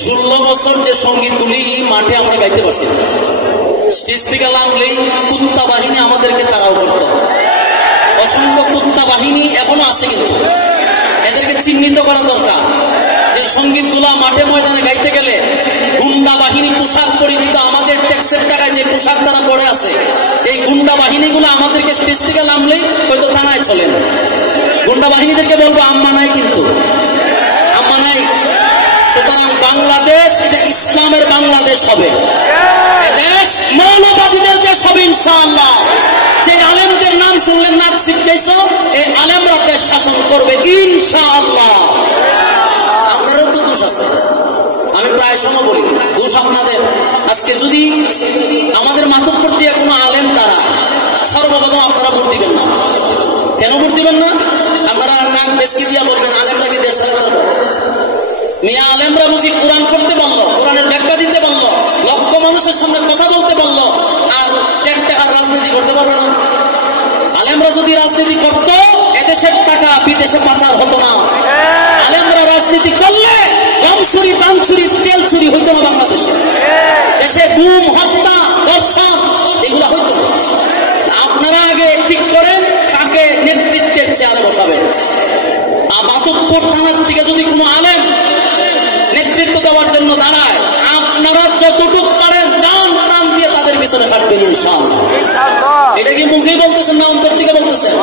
16 বছর যে সঙ্গীতগুলি মাঠে আমরা গাইতে পারছি, স্টেজ থেকে নামলেই কুত্তা বাহিনী আমাদেরকে তাড়াও করত। অসংখ্য কুত্তা বাহিনী এখনো আছে, কিন্তু এদেরকে চিহ্নিত করা দরকার। যে সঙ্গীতগুলা মাঠে ময়দানে গাইতে গেলে গুন্ডা বাহিনী পোশাক পরিহিত, আমাদের ট্যাক্সের টাকায় যে পোশাক তারা পরে আছে, এই গুন্ডা বাহিনীগুলো আমাদেরকে স্টেজ থেকে নামলেই হয়তো থানায় চলেন। গুন্ডা বাহিনীদেরকে বলবো আম্মা নাই, কিন্তু আম্মা নাই। সুতরাং বাংলাদেশ এটা ইসলামের বাংলাদেশ হবে, এদেশ মৌলবাদীদের দেশ হবে ইনশাআল্লাহ। যে আলেমদের নাম শুনলেন নাচ শিখতেছ, এই আলেমরা দেশ শাসন করবে ইনশাআল্লাহ। আপনারও তো দোষ আছে, আমি প্রায় সময় বলি দোষ আপনাদের। আজকে যদি আমাদের মাতব্বর দিয়ে কোনো আলেম তারা, সর্বপ্রথম আপনারা ভোট দিবেন না। কেন ভোট দিবেন না? আপনারা নাক বেসকি দিয়া বলবেন আলেমটাকে দেশ চালাতে পারবো। মিয়া আলেমরা বুঝি কোরআন পড়তে পারলো, কোরআনের ব্যাখ্যা দিতে পারলো, লক্ষ মানুষের সঙ্গে কথা বলতে পারলো, আর টাকার রাজনীতি করতে পারবে না? আলেমরা যদি রাজনীতি করত, এদেশের টাকা বিদেশে পাচার হতো না। আলেমরা রাজনীতি করলে গম চুরি, পান চুরি, তেল চুরি হইতো না বাংলাদেশে। দেশে গুম, হত্যা, দর্শন এগুলা হইতো না। আপনারা আগে ঠিক করেন কাকে নেতৃত্বের চেয়ারে বসাবেন। আর মাতব্বর থানার থেকে যদি কোনো আলেম নেতৃত্ব দেওয়ার জন্য দাঁড়ায়, আপনারা যতটুক পারেন জান প্রাণ দিয়ে তাদের পিছনে খাটবেন ইনশাআল্লাহ। এটা কি মুখে বলতেছেন না অন্তর থেকে বলতেছেন?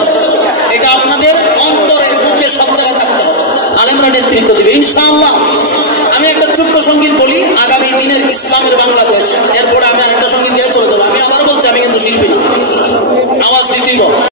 এটা আপনাদের অন্তরের মুখে সব জায়গায় থাকতে হবে। আলেমরা নেতৃত্ব দিবে ইনশাআল্লাহ। আমি একটা ছোট্ট সঙ্গীত বলি, আগামী দিনের ইসলামের বাংলাদেশ। এরপরে আমি আরেকটা সঙ্গীত দিয়ে চলে যাবো। আমি আবার বলছি আমি কিন্তু শিল্পী না, আওয়াজ দিতেই